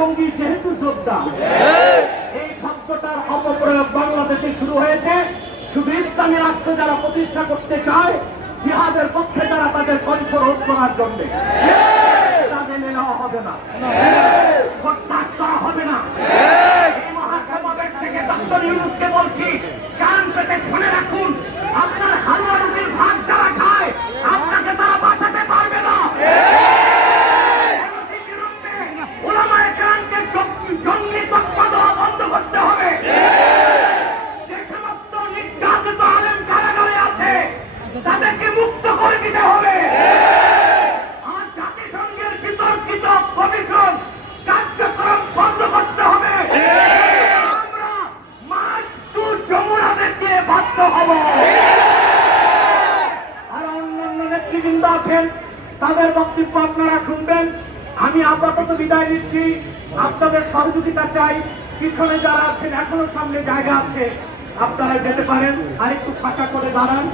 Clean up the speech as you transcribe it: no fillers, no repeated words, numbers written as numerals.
জঙ্গি যেহেতু যোদ্ধা, এই শব্দটার অপপ্রয়োগ বাংলাদেশে শুরু হয়েছে। শুধু ইসলামী রাষ্ট্র যারা প্রতিষ্ঠা করতে চায়, জিহাদের পক্ষে যারা, তাদের কণ্ঠ রোধ করার জন্য তাদের নেওয়া হবে না, প্রত্যাশ করা হবে না। এই মহাসমাবেশ থেকে ডক্টর ইউনূসকে বলছি, কান পেতে শুনে রাখুন, আপনার হালুয়া রুটির ভাগ যারা খায়, আপনাকে তারা বাঁচাতে পারবে না। ওলামায়ে কেরামকে জঙ্গি তকমা দেওয়া বন্ধ করতে হবে। যে সমস্ত নির্যাতিত আলেম কারাগারে আছে, তাদেরকে মুক্ত করে দিতে হবে। আর জাতিসংঘের বিতর্কিত কমিশন কার্যক্রম বন্ধ করতে হবে। আমরা মার্চ টু যমুনা দিয়ে বাধ্য হব। আর অন্যান্য নেতৃবৃন্দ আছেন, তাদের বক্তব্য আপনারা শুনবেন। আমি আপাতত বিদায় নিচ্ছি, আপনাদের সহযোগিতা চাই। পিছনে যারা আছেন, এখনো সামনে জায়গা আছে, আপনারা যেতে পারেন। আরেকটু ফাঁকা করে দাঁড়ান।